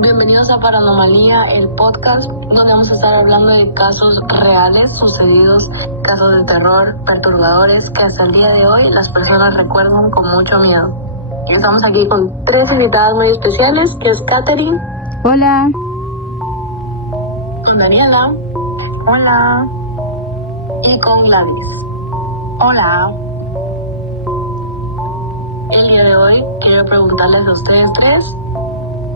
Bienvenidos a Paranormalía, el podcast donde vamos a estar hablando de casos reales sucedidos, casos de terror, perturbadores, que hasta el día de hoy las personas recuerdan con mucho miedo. Y estamos aquí con 3 invitadas muy especiales, que es Katherine. Hola. Con Daniela. Hola. Y con Gladys. Hola. El día de hoy quiero preguntarles a ustedes 3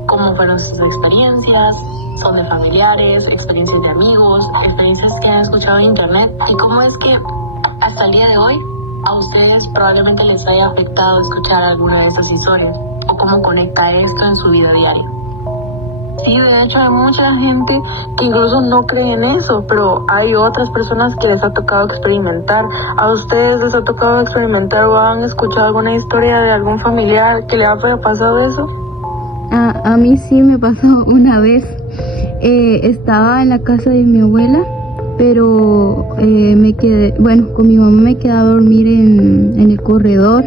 cómo fueron sus experiencias, son de familiares, experiencias de amigos, experiencias que han escuchado en internet, y cómo es que hasta el día de hoy a ustedes probablemente les haya afectado escuchar alguna de esas historias, o cómo conecta esto en su vida diaria. Sí, de hecho hay mucha gente que incluso no cree en eso, pero hay otras personas que les ha tocado experimentar. ¿A ustedes les ha tocado experimentar o han escuchado alguna historia de algún familiar que le haya pasado eso? A mí sí me pasó una vez. Estaba en la casa de mi abuela, pero me quedé, con mi mamá me quedé a dormir en el corredor,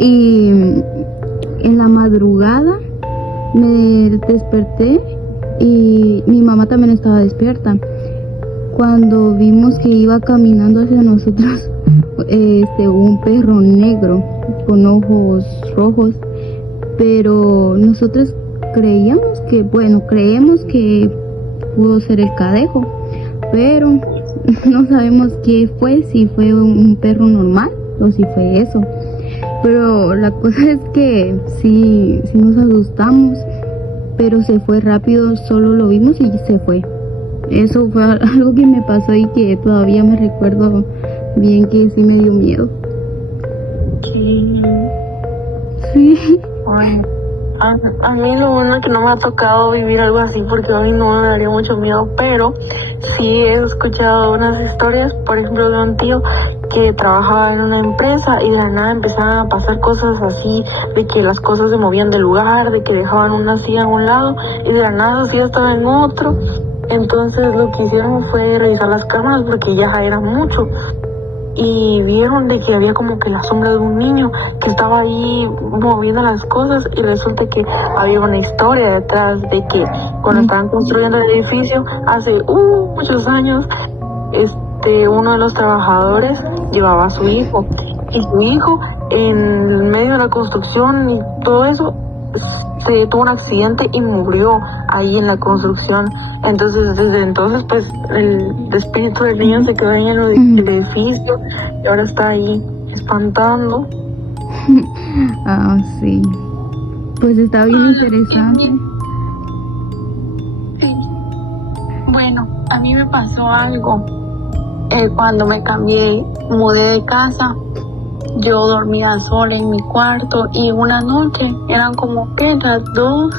y en la madrugada me desperté y mi mamá también estaba despierta. Cuando vimos que iba caminando hacia nosotros un perro negro con ojos rojos, pero nosotros creemos que pudo ser el Cadejo, pero no sabemos qué fue, si fue un perro normal o si fue eso. Pero la cosa es que sí nos asustamos, pero se fue rápido, solo lo vimos y se fue. Eso fue algo que me pasó y que todavía me recuerdo bien, que sí me dio miedo. Sí. Ay, a mí lo bueno es que no me ha tocado vivir algo así, porque a mí no me daría mucho miedo, pero sí he escuchado unas historias, por ejemplo, de un tío que trabajaba en una empresa y de la nada empezaban a pasar cosas así, de que las cosas se movían de lugar, de que dejaban una silla en un lado y de la nada la silla estaba en otro. Entonces lo que hicieron fue revisar las cámaras, porque ya era mucho, y vieron de que había como que la sombra de un niño que estaba ahí moviendo las cosas, y resulta que había una historia detrás de que cuando estaban construyendo el edificio hace muchos años, uno de los trabajadores llevaba a su hijo, y su hijo en medio de la construcción y todo eso se tuvo un accidente y murió ahí en la construcción. Entonces desde entonces pues el espíritu del niño se quedó ahí en el edificio y ahora está ahí espantando. Sí, pues está bien interesante. Sí. Bueno, a mí me pasó algo cuando me mudé de casa. Yo dormía sola en mi cuarto, y una noche, eran como que las 2.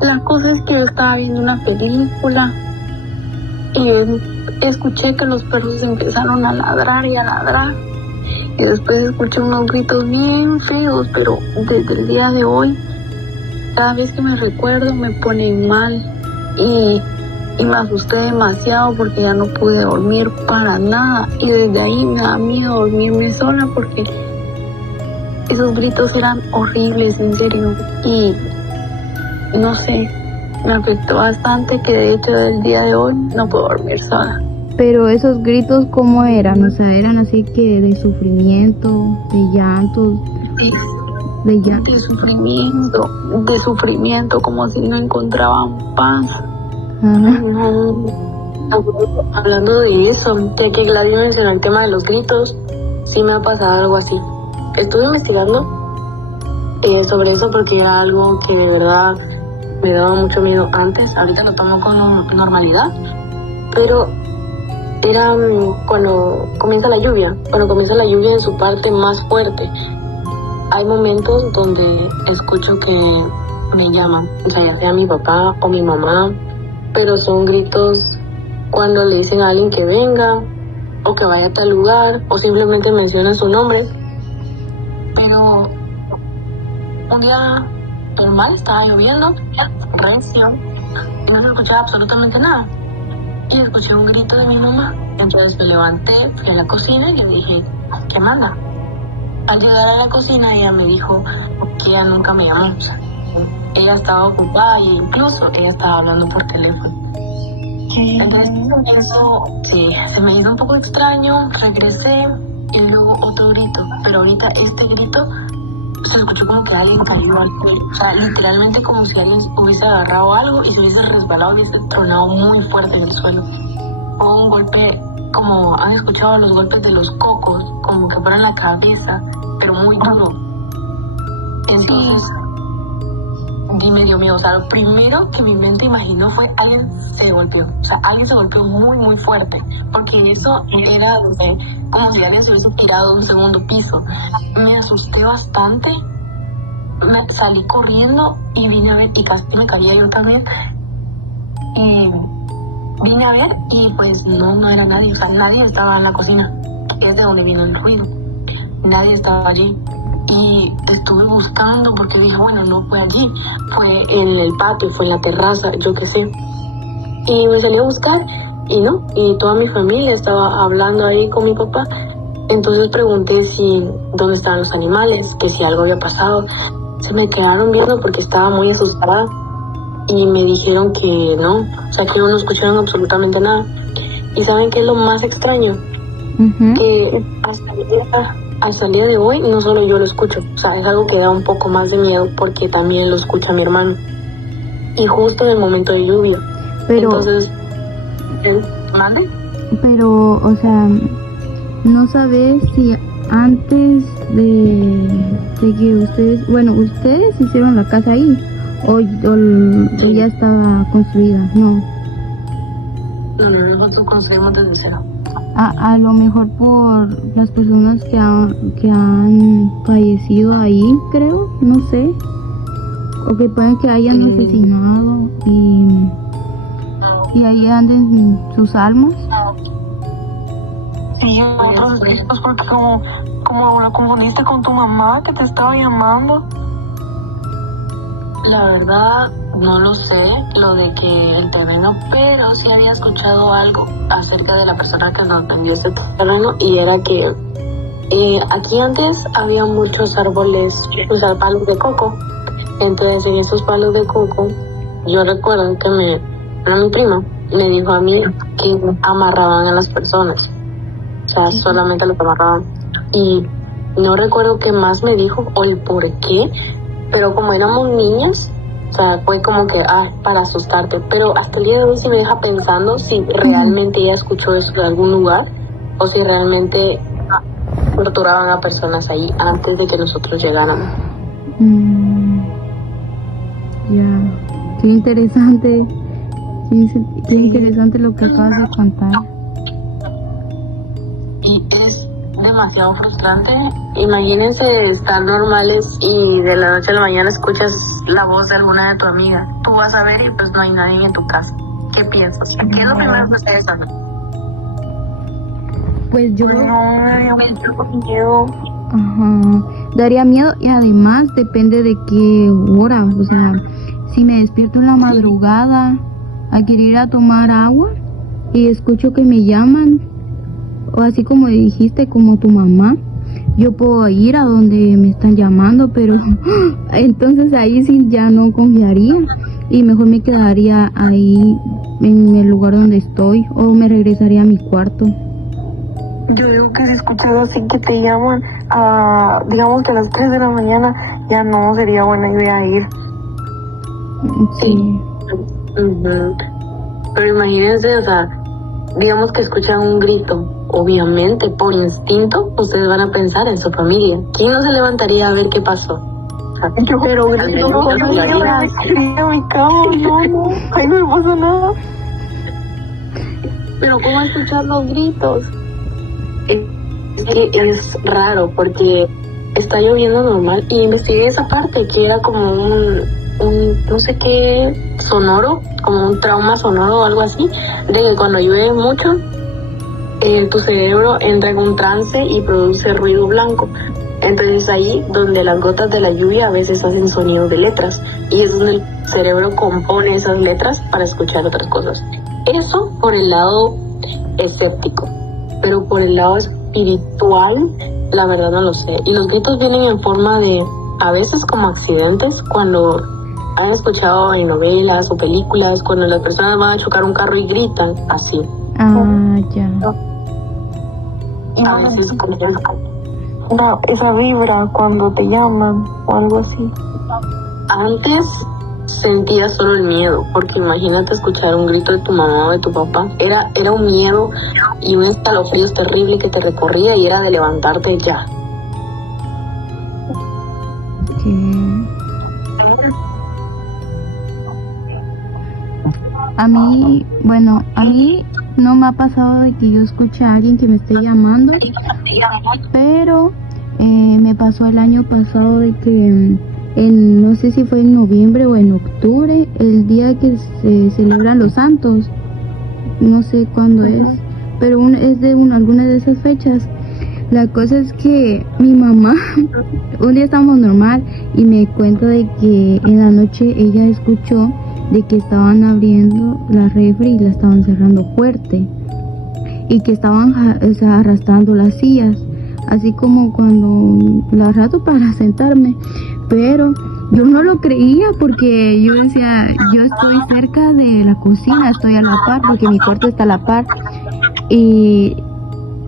La cosa es que yo estaba viendo una película y escuché que los perros empezaron a ladrar y a ladrar. Y después escuché unos gritos bien feos, pero desde el día de hoy, cada vez que me recuerdo me pone mal. Y me asusté demasiado porque ya no pude dormir para nada, y desde ahí me da miedo dormirme sola porque esos gritos eran horribles, en serio, y no sé, me afectó bastante, que de hecho del día de hoy no puedo dormir sola. Pero esos gritos, ¿cómo eran? O sea, eran así que de sufrimiento, de llanto, Sí, de sufrimiento, como si no encontraban paz. Hablando de eso, de que Gladys mencionó el tema de los gritos, sí me ha pasado algo así. Estuve investigando sobre eso porque era algo que de verdad me daba mucho miedo antes. Ahorita lo tomo con normalidad, pero era cuando comienza la lluvia en su parte más fuerte. Hay momentos donde escucho que me llaman, o sea, ya sea mi papá o mi mamá, pero son gritos cuando le dicen a alguien que venga o que vaya a tal lugar, o simplemente mencionan su nombre. Pero un día normal, estaba lloviendo, recio, y no se escuchaba absolutamente nada. Y escuché un grito de mi mamá. Entonces me levanté, fui a la cocina y le dije, ¿qué manda? Al llegar a la cocina ella me dijo que ella nunca me llamó. ella estaba ocupada e incluso ella estaba hablando por teléfono. Entonces sí, se me hizo un poco extraño, regresé y luego otro grito, pero ahorita este grito se escuchó como que alguien cayó al suelo, o sea, literalmente como si alguien hubiese agarrado algo y se hubiese resbalado y hubiese tronado muy fuerte en el suelo. O un golpe, como han escuchado los golpes de los cocos, como que fuera en la cabeza, pero muy duro. Entonces, me dio miedo. O sea, lo primero que mi mente imaginó fue alguien se golpeó. O sea, alguien se golpeó muy, muy fuerte. Porque eso era como si alguien se hubiese tirado de un segundo piso. Me asusté bastante. Me salí corriendo y vine a ver, y casi me caía yo también. Y vine a ver y pues no era nadie. O sea, nadie estaba en la cocina, que es de donde vino el ruido. Nadie estaba allí. Y estuve buscando porque dije, bueno, no fue allí, fue en el patio, fue en la terraza, yo qué sé. Y me salí a buscar y no, y toda mi familia estaba hablando ahí con mi papá. Entonces pregunté dónde estaban los animales, que si algo había pasado. Se me quedaron viendo porque estaba muy asustada y me dijeron que no, o sea, que no escucharon absolutamente nada. ¿Y saben qué es lo más extraño? Que hasta el día de hoy no solo yo lo escucho, o sea, es algo que da un poco más de miedo porque también lo escucha mi hermano. Y justo en el momento de lluvia. Pero, entonces, ¿mande? Pero, o sea, no sabes si antes de que ustedes hicieron la casa ahí o ya estaba construida, no. Nosotros construimos desde cero. A lo mejor por las personas que han fallecido ahí, creo, no sé, o que pueden que hayan asesinado y ahí anden sus almas. Sí, otros gritos porque como la confundiste con tu mamá que te estaba llamando. La verdad, no lo sé, lo de que el terreno, pero sí había escuchado algo acerca de la persona que nos vendió este terreno y era que aquí antes había muchos árboles, o sea, palos de coco. Entonces, en esos palos de coco, yo recuerdo que mi prima me dijo a mí que amarraban a las personas, o sea, solamente los amarraban. Y no recuerdo qué más me dijo o el por qué. Pero como éramos niñas, o sea, fue como que, para asustarte. Pero hasta el día de hoy sí me deja pensando si realmente ella escuchó eso de algún lugar o si realmente torturaban a personas ahí antes de que nosotros llegáramos. Ya, qué interesante. Qué interesante lo que acabas de contar. Y es demasiado frustrante. Imagínense estar normales y de la noche a la mañana escuchas la voz de alguna de tu amiga. Tú vas a ver y pues no hay nadie en tu casa. ¿Qué piensas? ¿Qué es lo primero que ustedes saben? Pues yo daría miedo. Daría miedo y además depende de qué hora. O sea, si me despierto en la madrugada a querer ir a tomar agua y escucho que me llaman, o así como dijiste, como tu mamá, yo puedo ir a donde me están llamando, pero entonces ahí sí ya no confiaría y mejor me quedaría ahí en el lugar donde estoy o me regresaría a mi cuarto. Yo digo que si escuchas así que te llaman digamos que a las 3 de la mañana, ya no sería buena idea ir. Sí. Pero imagínense, o sea, digamos que escuchan un grito. Obviamente, por instinto, ustedes van a pensar en su familia. ¿Quién no se levantaría a ver qué pasó? Pero grito no en mi cama, no, ahí no me pasa nada. Pero ¿cómo escuchar los gritos? Es que es raro porque está lloviendo normal y investigué esa parte que era como un no sé qué sonoro, como un trauma sonoro o algo así, de que cuando llueve mucho tu cerebro entra en un trance y produce ruido blanco. Entonces ahí donde las gotas de la lluvia a veces hacen sonidos de letras y es donde el cerebro compone esas letras para escuchar otras cosas. Eso por el lado escéptico, pero por el lado espiritual la verdad no lo sé. Y los gritos vienen en forma de a veces como accidentes, cuando han escuchado en novelas o películas cuando las personas van a chocar un carro y gritan así. Ah, ya. A veces como No, esa vibra cuando te llaman o algo así. antes sentía solo el miedo, porque imagínate escuchar un grito de tu mamá o de tu papá. Era un miedo y un escalofrío terrible que te recorría y era de levantarte ya. A mí no me ha pasado de que yo escuche a alguien que me esté llamando, pero me pasó el año pasado de que no sé si fue en noviembre o en octubre, el día que se celebran los santos, no sé cuándo es, pero es de alguna de esas fechas. La cosa es que mi mamá, un día estábamos normal y me cuenta de que en la noche ella escuchó de que estaban abriendo la refri y la estaban cerrando fuerte y que estaban arrastrando las sillas, así como cuando la rato para sentarme, pero yo no lo creía porque yo decía, yo estoy cerca de la cocina, estoy a la par porque mi cuarto está a la par y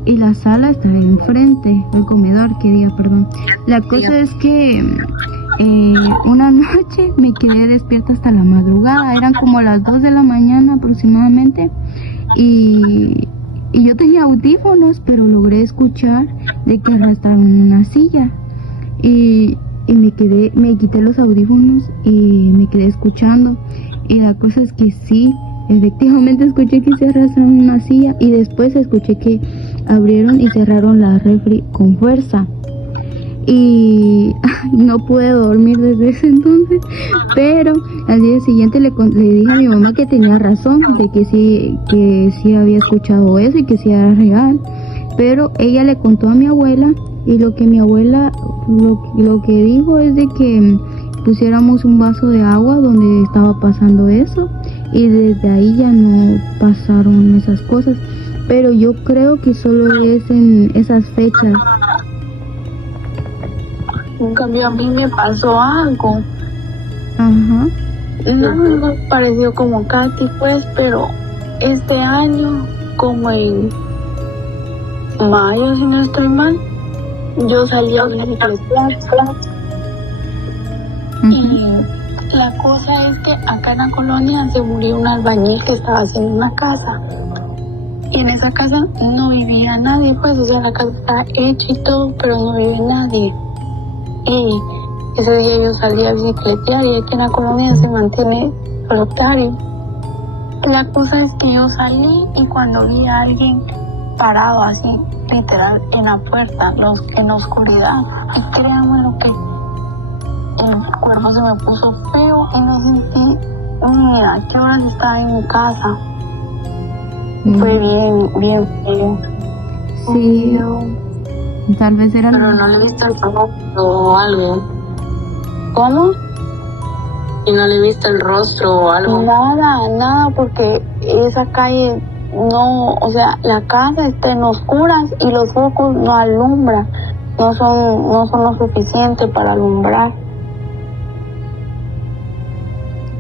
la sala está enfrente, el comedor, perdón. La cosa es que una noche me quedé despierta hasta la madrugada, eran como las 2 de la mañana aproximadamente y yo tenía audífonos, pero logré escuchar de que arrastraron una silla y me quité los audífonos y me quedé escuchando y la cosa es que sí, efectivamente escuché que se arrastraron una silla y después escuché que abrieron y cerraron la refri con fuerza y no pude dormir desde ese entonces, pero al día siguiente le dije a mi mamá que tenía razón, de que sí había escuchado eso y que sí era real, pero ella le contó a mi abuela y lo que mi abuela lo que dijo es de que pusiéramos un vaso de agua donde estaba pasando eso y desde ahí ya no pasaron esas cosas, pero yo creo que solo es en esas fechas. En cambio a mí me pasó algo. Ajá. No pareció como Katy pues, pero este año, como en mayo si no estoy mal, yo salí a bicicletear. Y la cosa es que acá en la colonia se murió un albañil que estaba haciendo una casa. Y en esa casa no vivía nadie, pues, o sea, la casa está hecha y todo, pero no vive nadie. Y ese día yo salí a bicicletear y aquí en la colonia se mantiene solitario. La cosa es que yo salí y cuando vi a alguien parado así, literal, en la puerta, en la oscuridad, y créanme lo que el cuerpo se me puso feo y no sentí, mira, ¿qué horas estaba en mi casa? Fue bien feo. Sí, tal vez era... Pero no le viste el rostro o algo. ¿Cómo? Y no le viste el rostro o algo. Nada, porque esa calle no, o sea, la casa está en oscuras y los focos no alumbran, no son lo suficiente para alumbrar.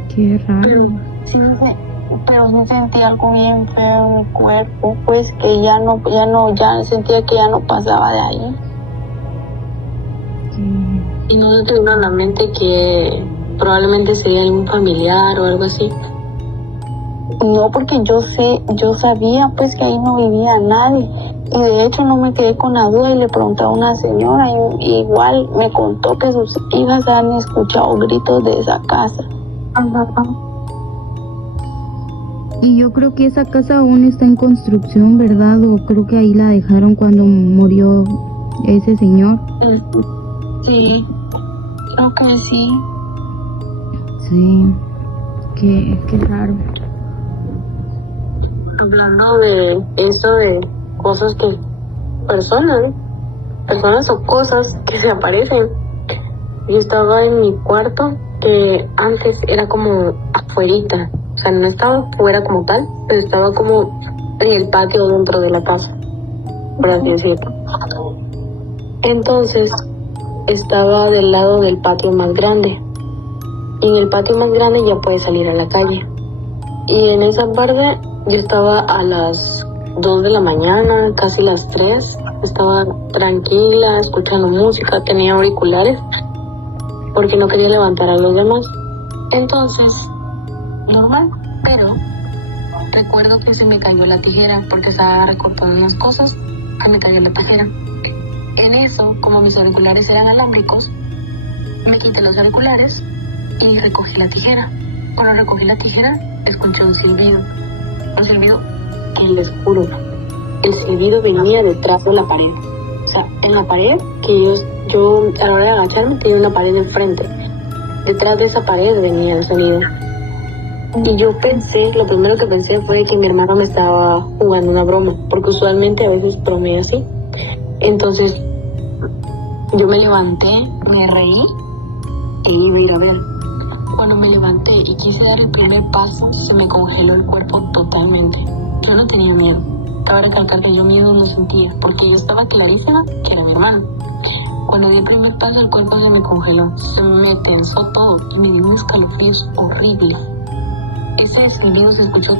Qué raro. Pero sí sentí algo bien feo en mi cuerpo, pues que ya sentía que ya no pasaba de ahí. Y no se te vino a la mente que probablemente sería algún familiar o algo así. No, porque yo sabía pues que ahí no vivía nadie y de hecho no me quedé con la duda y le pregunté a una señora y igual me contó que sus hijas han escuchado gritos de esa casa. Y yo creo que esa casa aún está en construcción, ¿verdad? O creo que ahí la dejaron cuando murió ese señor. Sí, creo que sí. Sí, qué raro. Hablando de eso, de cosas personas o cosas que se aparecen. Yo estaba en mi cuarto, que antes era como afuerita, o sea, no estaba fuera como tal, pero estaba como en el patio dentro de la casa, por así decirlo. Entonces, estaba del lado del patio más grande. Y en el patio más grande ya puedes salir a la calle. Y en esa parte yo estaba a las 2 de la mañana, casi las 3. Estaba tranquila, escuchando música, tenía auriculares, porque no quería levantar a los demás. Entonces, normal, pero recuerdo que se me cayó la tijera, porque estaba recortando unas cosas, se me cayó la tijera. En eso, como mis auriculares eran alámbricos, me quité los auriculares y recogí la tijera. Cuando recogí la tijera, escuché un silbido que les juro, el silbido venía detrás de la pared. O sea, en la pared, que yo a la hora de agacharme tenía una pared enfrente. Detrás de esa pared venía el sonido. Y yo lo primero que pensé fue que mi hermano me estaba jugando una broma, porque usualmente a veces bromea así. Entonces, yo me levanté, me reí e iba a ir a ver. Cuando me levanté y quise dar el primer paso, se me congeló el cuerpo totalmente. Yo no tenía miedo. Cabe recalcar que yo miedo no sentía, porque yo estaba clarísima que era mi hermano. Cuando di el primer paso, el cuerpo se me congeló, se me tensó todo y me dio unos escalofríos horribles. Ese silbido se escuchó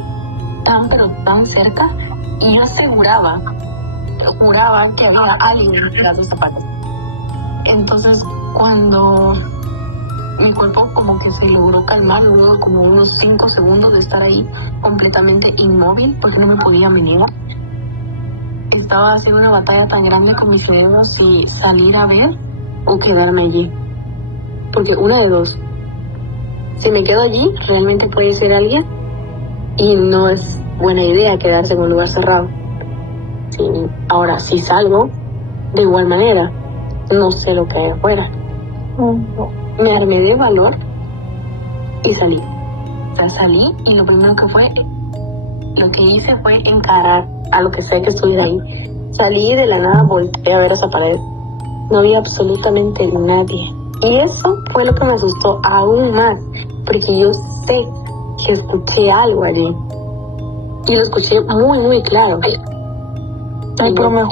tan pero tan cerca y yo juraba que había alguien detrás de esa pared. Entonces, cuando mi cuerpo como que se logró calmar, luego como unos 5 segundos de estar ahí completamente inmóvil, porque no me podía venir. Estaba haciendo una batalla tan grande con mis cerebros si salir a ver o quedarme allí. Porque una de dos. Si me quedo allí, realmente puede ser alguien y no es buena idea quedarse en un lugar cerrado. Sí. Ahora, si salgo, de igual manera, no sé lo que hay afuera. Me armé de valor y salí. O sea, salí y lo primero que hice fue encarar a lo que sea que estuviera ahí. Salí y de la nada volteé a ver esa pared. No había absolutamente nadie. Y eso fue lo que me asustó aún más, porque yo sé que escuché algo allí. Y lo escuché muy, muy claro. Ay, pero me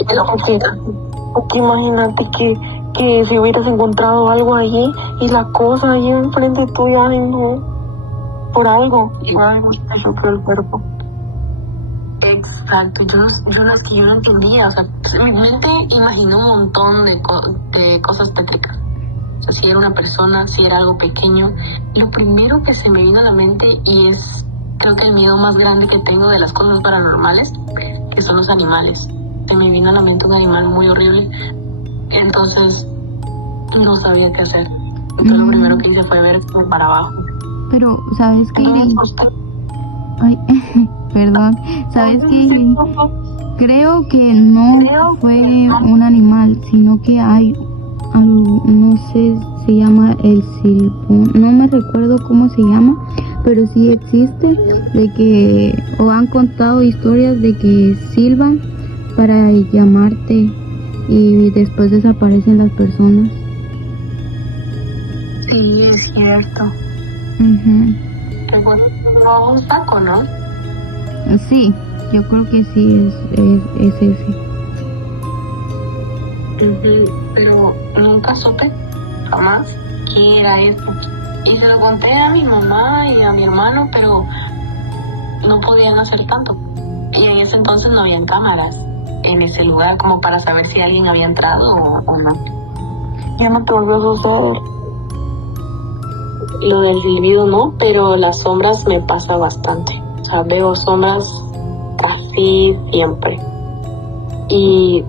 porque imagínate que si hubieras encontrado algo allí y la cosa allí enfrente tuya, ay no, por algo te choqueó el cuerpo. Exacto, yo no entendía, o sea, mi mente imaginó un montón de cosas tétricas. O sea, si era una persona, si era algo pequeño. Lo primero que se me vino a la mente, y es creo que el miedo más grande que tengo de las cosas paranormales, que son los animales. Se me vino a la mente un animal muy horrible, entonces no sabía qué hacer. Entonces lo primero que hice fue ver para abajo. Pero, ¿sabes qué? Ay, perdón. ¿Sabes qué? Creo que no fue un animal, sino que hay algo, no sé, se llama el silbón, no me recuerdo cómo se llama, pero sí existe, de que, o han contado historias de que silban para llamarte y después desaparecen las personas. Sí, es cierto. Recuerdo un saco, ¿no? Sí, yo creo que sí es ese. Pero nunca supe, jamás, qué era eso. Y se lo conté a mi mamá y a mi hermano, pero no podían hacer tanto. Y en ese entonces no habían cámaras en ese lugar como para saber si alguien había entrado o no. Ya no te volvió a suceder. Lo del silbido no, pero las sombras me pasa bastante. O sea, veo sombras casi siempre. Y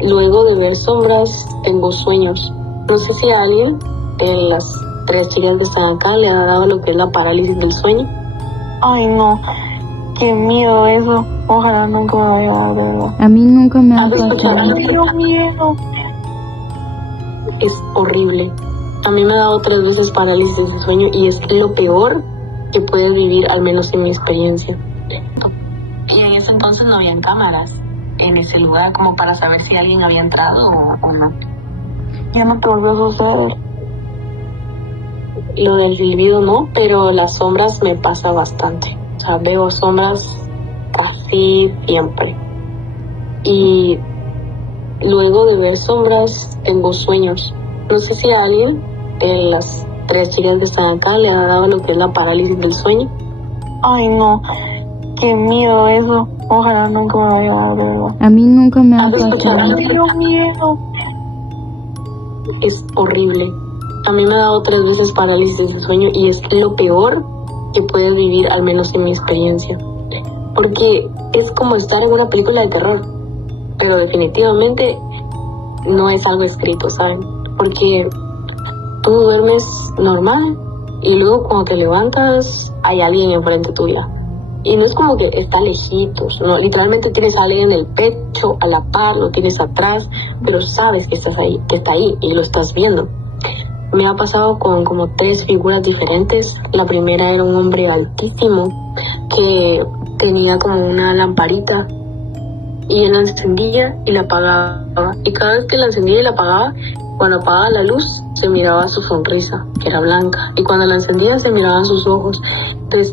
luego de ver sombras, tengo sueños. No sé si a alguien de las 3 chicas que están acá le ha dado lo que es la parálisis del sueño. Ay, no. Qué miedo eso. Ojalá nunca me vaya a dar, de verdad. A mí nunca me ha pasado. Me dio miedo. Es horrible. A mí me ha dado 3 veces parálisis de sueño y es lo peor que puedes vivir, al menos en mi experiencia. Y en ese entonces no habían cámaras en ese lugar como para saber si alguien había entrado o no. Ya no te volvió a suceder. Lo del silbido no, pero las sombras me pasa bastante. O sea, veo sombras casi siempre. Y luego de ver sombras, tengo sueños. No sé si a alguien de las 3 chicas que están acá le ha dado lo que es la parálisis del sueño. Ay, no, qué miedo eso. Ojalá nunca me vaya a dar, de verdad. A mí nunca me ha ¿Has escuchado? pasado. Me dio miedo. Es horrible. A mí me ha dado 3 veces parálisis del sueño y es lo peor que puedes vivir, al menos en mi experiencia. Porque es como estar en una película de terror, pero definitivamente no es algo escrito, ¿saben? Porque tú duermes normal y luego cuando te levantas hay alguien enfrente tuya. Y no es como que está lejitos, no, literalmente tienes a alguien en el pecho, a la par, lo tienes atrás, pero sabes que estás ahí, que está ahí y lo estás viendo. Me ha pasado con como 3 figuras diferentes. La primera era un hombre altísimo que tenía como una lamparita y él la encendía y la apagaba. Y cada vez que la encendía y la apagaba, cuando apagaba la luz, se miraba su sonrisa, que era blanca. Y cuando la encendía, se miraban sus ojos. Entonces,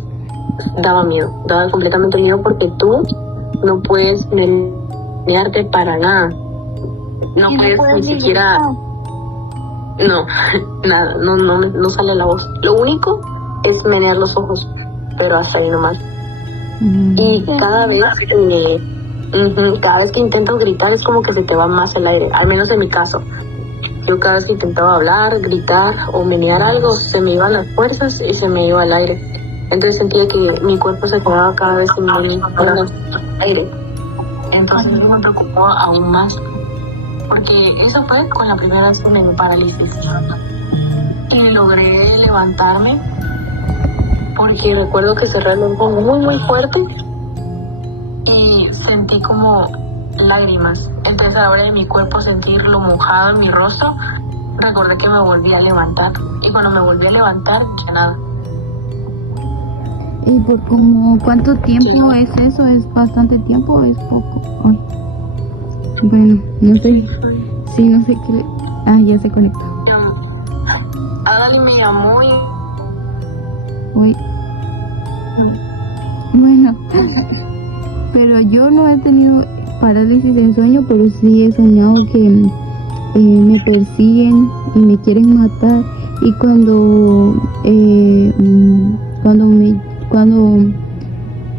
daba miedo, daba completamente miedo porque tú no puedes menearte para nada. No puedes ni siquiera... No, nada, no sale la voz. Lo único es menear los ojos, pero hasta ahí nomás. Y cada vez que intento gritar es como que se te va más el aire, al menos en mi caso. Yo cada vez que intentaba hablar, gritar o menear algo, se me iban las fuerzas y se me iba el aire. Entonces sentía que mi cuerpo se quedaba cada vez sin aire. Entonces eso me preocupó aún más. Porque eso fue con la primera vez que me dio parálisis. Y logré levantarme porque recuerdo que cerré los ojos muy fuerte y sentí como lágrimas. Entonces a la hora de mi cuerpo sentirlo mojado en mi rostro, recordé que me volví a levantar. Y cuando me volví a levantar, ya nada. ¿Y por como cuánto tiempo es eso? ¿Es bastante tiempo o es poco? Ay. Bueno, no sé. Sí, no sé qué le... Ah, ya se conecta. Adal me llamó y... Uy. Bueno, pero yo no he tenido parálisis del sueño, pero sí he soñado que me persiguen y me quieren matar. Y cuando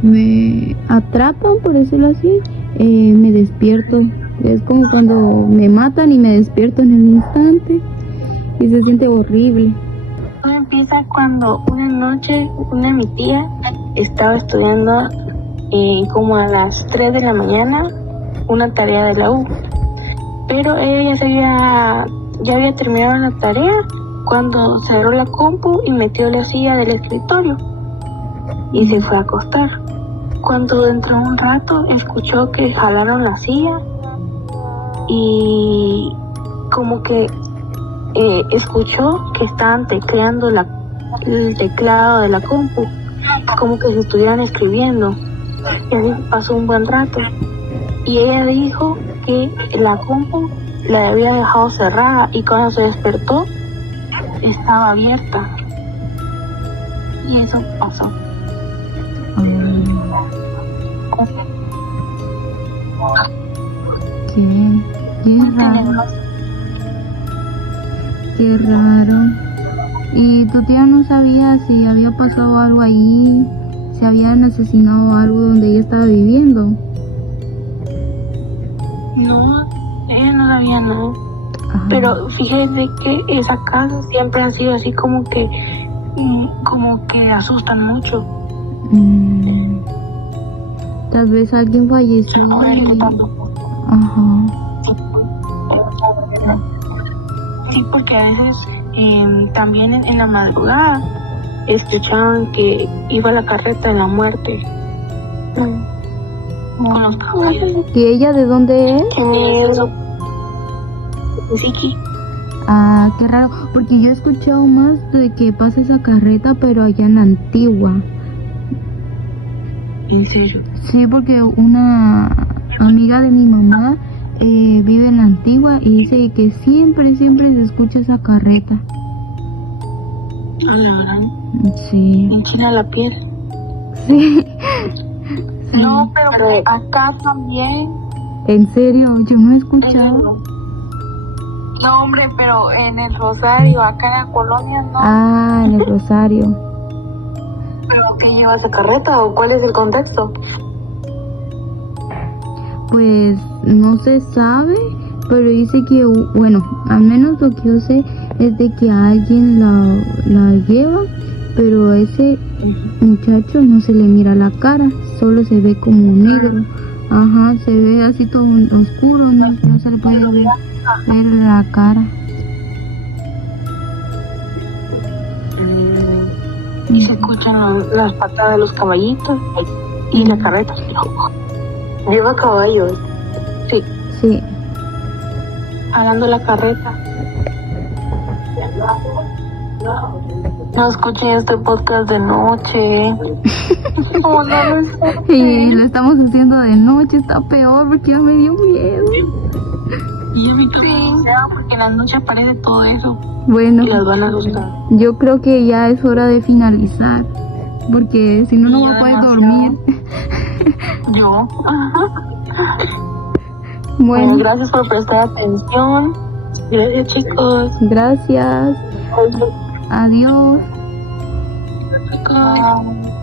me atrapan, por decirlo así, me despierto. Es como cuando me matan y me despierto en el instante y se siente horrible. Todo empieza cuando una noche una de mi tía estaba estudiando como a las 3 de la mañana una tarea de la U, pero ella ya había terminado la tarea cuando cerró la compu y metió la silla del escritorio y se fue a acostar. Cuando dentro de un rato escuchó que jalaron la silla y como que escuchó que estaban tecleando el teclado de la compu, como que se estuvieran escribiendo. Y así pasó un buen rato. Y ella dijo que la compu la había dejado cerrada y cuando se despertó estaba abierta. Y eso pasó. Qué raro. ¿Y tu tía no sabía si había pasado algo ahí? ¿Si habían asesinado algo donde ella estaba viviendo? No, ella no sabía nada. Ajá. Pero fíjese que esa casa siempre ha sido así como que asustan mucho. Tal vez alguien falleció. Ajá. Sí, porque a veces también en la madrugada escuchaban que iba la carreta de la muerte con los caballos. ¿Y ella de dónde es? Qué miedo. Sí. Ah, qué raro, porque yo he escuchado más de que pasa esa carreta, pero allá en Antigua. ¿En serio? Sí, porque una amiga de mi mamá vive en la Antigua y dice que siempre se escucha esa carreta. La verdad. Sí. Me enchina la piel. Sí. No, pero acá también. ¿En serio? Yo no he escuchado. No, hombre, pero en el Rosario, acá en la colonia, no. Ah, en el Rosario. ¿Pero qué llevas de carreta o cuál es el contexto? Pues no se sabe, pero dice que, bueno, al menos lo que yo sé es de que alguien la lleva, pero a ese muchacho no se le mira la cara, solo se ve como negro. Ajá, se ve así todo oscuro, no se le puede ver la cara. Y se escuchan las patas de los caballitos y la carreta. Lleva caballos. Sí, Sí. jalando la carreta. No escuchen este podcast de noche. Oh, no lo escuchen. Y lo estamos haciendo de noche, está peor porque ya me dio miedo. Y a mí también, porque en la noche aparece todo eso. Bueno, Y las van a asustar. yo creo que ya es hora de finalizar, porque si no, no voy a poder dormir. Yo. Bueno, Gracias por prestar atención. Gracias, chicos. gracias. Adiós. Chicos.